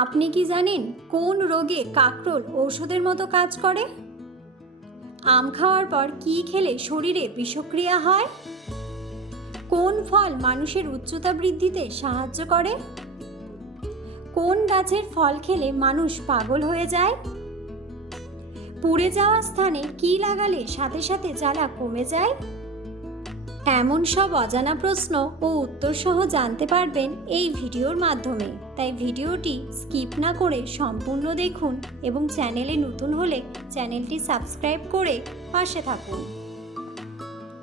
আপনি কি জানেন কোন রোগে কাকরোল ঔষধের মতো কাজ করে? আম খাওয়ার পর কি খেলে শরীরে বিষক্রিয়া হয়? কোন ফল মানুষের উচ্চতা বৃদ্ধিতে সাহায্য করে? কোন গাছের ফল খেলে মানুষ পাগল হয়ে যায়? পুড়ে যাওয়া স্থানে কি লাগালে সাথে সাথে জ্বালা কমে যায়? এমন সব অজানা প্রশ্ন ও উত্তর সহ জানতে পারবেন এই ভিডিওর মাধ্যমে। তাই ভিডিওটি স্কিপ না করে সম্পূর্ণ দেখুন এবং চ্যানেলে নতুন হলে চ্যানেলটি সাবস্ক্রাইব করে পাশে থাকুন।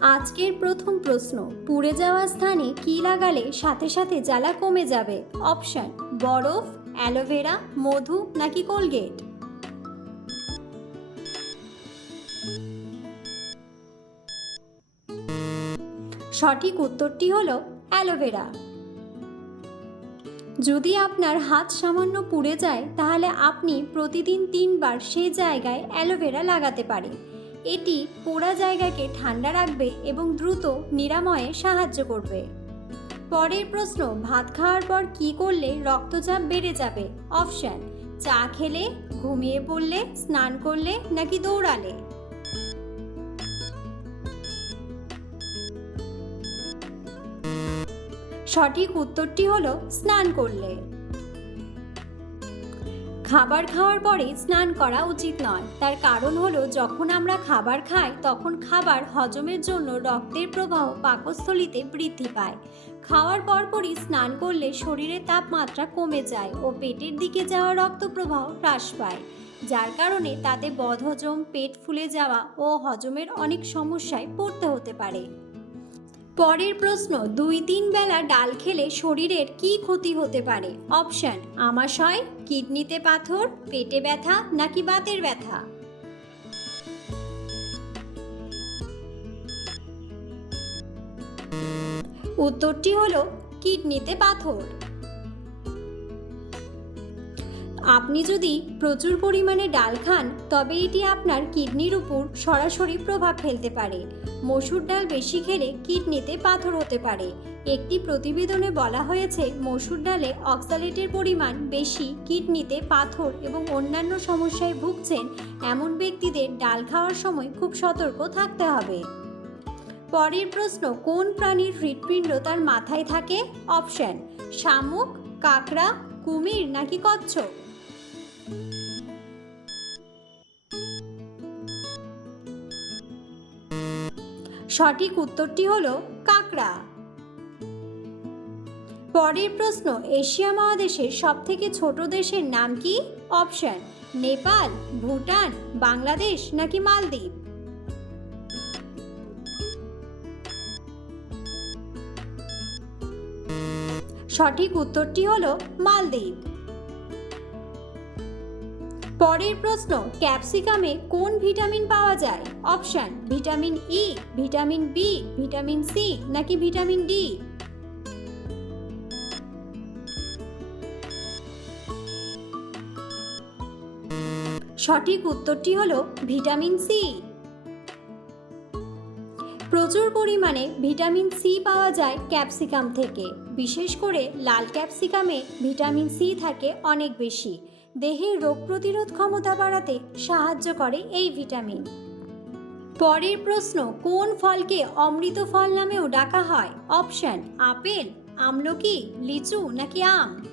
আজকের প্রথম প্রশ্ন, পুড়ে যাওয়া স্থানে কি লাগালে সাথে সাথে জ্বালা কমে যাবে? অপশন, বরফ, অ্যালোভেরা, মধু নাকি কোলগেট? সঠিক উত্তরটি হলো অ্যালোভেরা। যদি আপনার হাত সামান্য পুড়ে যায়, তাহলে আপনি প্রতিদিন তিনবার সেই জায়গায় অ্যালোভেরা লাগাতে পারেন। এটি পোড়া জায়গাকে ঠান্ডা রাখবে এবং দ্রুত নিরাময়ে সাহায্য করবে। পরের প্রশ্ন, ভাত খাওয়ার পর কি করলে রক্তচাপ বেড়ে যাবে? অপশান, চা খেলে, ঘুমিয়ে পড়লে, স্নান করলে নাকি দৌড়ালে? সঠিক উত্তরটি হলো স্নান করলে। খাবার খাওয়ার পরে স্নান করা উচিত নয়। তার কারণ হলো যখন আমরা খাবার খাই, তখন খাবার হজমের জন্য রক্তের প্রবাহ পাকস্থলিতে বৃদ্ধি পায়। খাওয়ার পরপরই স্নান করলে শরীরের তাপমাত্রা কমে যায় ও পেটের দিকে যাওয়া রক্ত প্রবাহ হ্রাস পায়। যার কারণে তাতে বদহজম, পেট ফুলে যাওয়া ও হজমের অনেক সমস্যায় পড়তে হতে পারে। পরের প্রশ্ন, দুই তিন বেলা ডাল খেলে শরীরের কি ক্ষতি হতে পারে? অপশন আমাশয় কিডনিতে পাথর, পেটে ব্যথা নাকি বাতের ব্যথা? উত্তরটি হলো, কিডনিতে পাথর। আপনি যদি প্রচুর পরিমাণে ডাল খান, তবে এটি আপনার কিডনির উপর সরাসরি প্রভাব ফেলতে পারে। মসুর ডাল বেশি খেলে কিডনিতে পাথর হতে পারে। একটি প্রতিবেদনে বলা হয়েছে, মসুর ডালে অক্সালেটের পরিমাণ বেশি কিডনিতে পাথর এবং অন্যান্য সমস্যায় ভুগছেন এমন ব্যক্তিদের ডাল খাওয়ার সময় খুব সতর্ক থাকতে হবে। পরের প্রশ্ন, কোন প্রাণীর হৃৎপিণ্ড তার মাথায় থাকে? অপশন, শামুক, কাঁকড়া, কুমির নাকি কচ্ছপ? সঠিক উত্তরটি হল কাকড়া। পরের প্রশ্ন, এশিয়া মহাদেশের সবথেকে ছোট দেশের নাম কি? অপশন, নেপাল, ভুটান, বাংলাদেশ নাকি মালদ্বীপ? সঠিক উত্তরটি হলো মালদ্বীপ। পরের প্রশ্ন, ক্যাপসিকামে কোন ভিটামিন পাওয়া যায়? Option, vitamin E vitamin B vitamin C নাকি ভিটামিন ডি সঠিক উত্তরটি হলো ভিটামিন সি প্রচুর পরিমাণে ভিটামিন সি পাওয়া যায় ক্যাপসিকাম থেকে। বিশেষ করে লাল ক্যাপসিকামে ভিটামিন সি থাকে অনেক বেশি। দেহের রোগ প্রতিরোধ ক্ষমতা বাড়াতে সাহায্য করে এই ভিটামিন। পরের প্রশ্ন, কোন ফলকে অমৃত ফল নামেও ডাকা হয়? অপশন, আপেল আমলকি লিচু নাকি আম?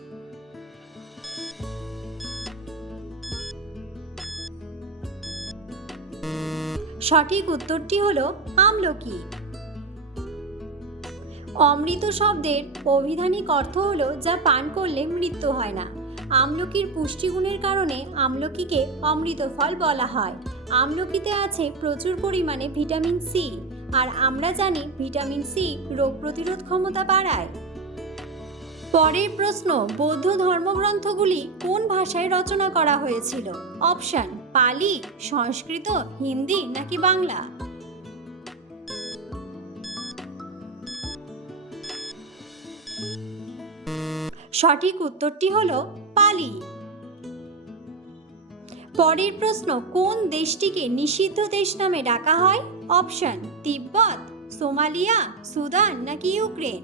সঠিক উত্তরটি হলো আমলকি। অমৃত শব্দের অভিধানিক অর্থ হলো যা পান করলে মৃত্যু হয় না। আমলকির পুষ্টিগুণের কারণে আমলকিকে অমৃত ফল বলা হয়। আমলকিতে আছে প্রচুর পরিমাণে ভিটামিন সি, আর আমরা জানি ভিটামিন সি রোগ প্রতিরোধ ক্ষমতা বাড়ায়। পরের প্রশ্ন, বৌদ্ধ ধর্মগ্রন্থগুলি কোন ভাষায় রচনা করা হয়েছিল? অপশন, পালি, সংস্কৃত, হিন্দি নাকি বাংলা? সঠিক উত্তরটি হলো পরের প্রশ্ন, কোন দেশটিকে নিষিদ্ধ দেশ নামে ডাকা হয়? অপশন, তিব্বত, সোমালিয়া, সুদান নাকি ইউক্রেন?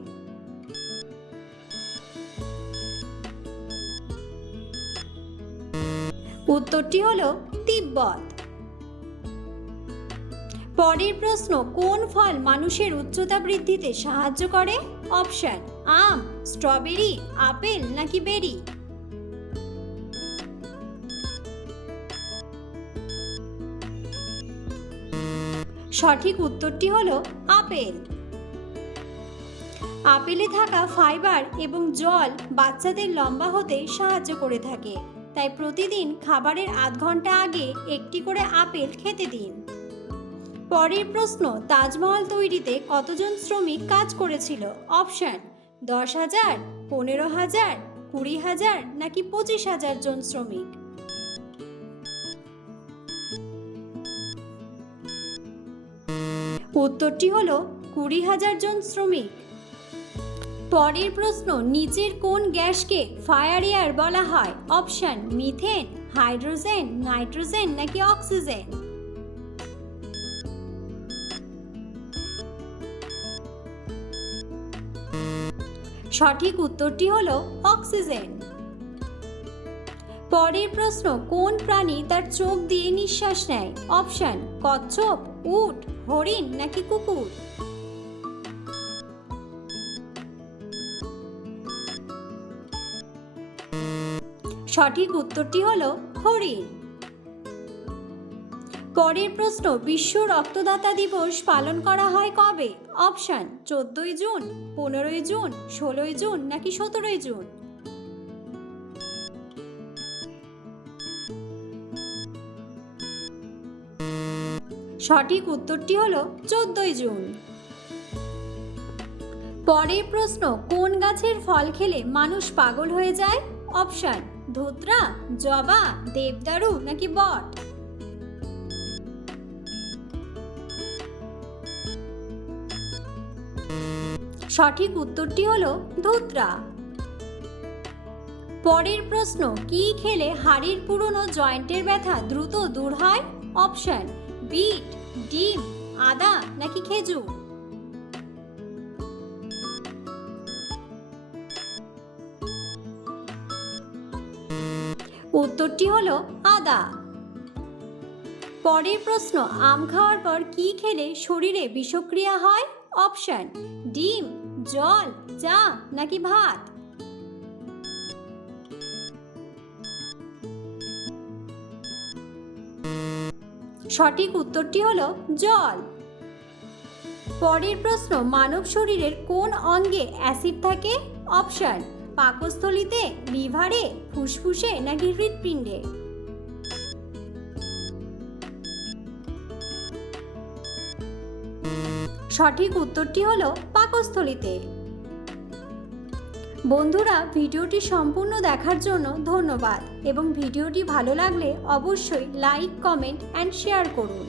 উত্তরটি হলো তিব্বত। পরের প্রশ্ন, কোন ফল মানুষের উচ্চতা বৃদ্ধিতে সাহায্য করে? অপশন, আম, স্ট্রবেরি, আপেল নাকি বেরি? সঠিক উত্তরটি হল আপেল। আপেলে থাকা ফাইবার এবং জল বাচ্চাদের লম্বা হতে সাহায্য করে থাকে। তাই প্রতিদিন খাবারের আধ ঘণ্টা আগে একটি করে আপেল খেতে দিন। পরের প্রশ্ন, তাজমহল তৈরিতে কতজন শ্রমিক কাজ করেছিল? অপশন, দশ হাজার, পনেরো হাজার, কুড়ি হাজার নাকি পঁচিশ হাজার জন শ্রমিক? উত্তরটি হলো কুড়ি হাজার জন শ্রমিক। পরের প্রশ্ন, নিচের কোন গ্যাসকে ফায়ার এয়ার বলা হয়? অপশন, মিথেন, হাইড্রোজেন, নাইট্রোজেন নাকি অক্সিজেন? সঠিক উত্তরটি হলো অক্সিজেন। পরের প্রশ্ন, কোন প্রাণী তার চোখ দিয়ে নিঃশ্বাস নেয়? অপশন, কচ্ছপ, উট হরিণ নাকি কুকুর? সঠিক উত্তরটি হলো হরিণ। পরের প্রশ্ন, বিশ্ব রক্তদাতা দিবস পালন করা হয় কবে? অপশন, চোদ্দই জুন, পনেরোই জুন, ষোলোই জুন নাকি সতেরোই জুন? সঠিক উত্তরটি হলো চোদ্দই জুন। পরের প্রশ্ন, কোন গাছের ফল খেলে মানুষ পাগল হয়ে যায়? অপশন, ধুতরা, জবা, দেবদারু নাকি বট? সঠিক উত্তরটি হলো ধুতরা। পরের প্রশ্ন, কি খেলে হাড়ের পুরনো জয়েন্টের ব্যথা দ্রুত দূর হয়? অপশন বিট, ডিম, আদা নাকি খেজুর? উত্তরটি হলো আদা। পরের প্রশ্ন, আম খাওয়ার পর কি খেলে শরীরে বিষক্রিয়া হয়? অপশন, ডিম, জল, চা নাকি ভাত? সঠিক উত্তরটি হলো জল। পরের প্রশ্ন, মানব শরীরের কোন অঙ্গে অ্যাসিড থাকে? অপশন, পাকস্থলিতে, লিভারে, ফুসফুসে নাকি হৃৎপিণ্ডে? সঠিক উত্তরটি হলো পাকস্থলিতে। বন্ধুরা, ভিডিওটি সম্পূর্ণ দেখার জন্য ধন্যবাদ। এবং ভিডিওটি ভালো লাগলে অবশ্যই লাইক কমেন্ট অ্যান্ড শেয়ার করুন।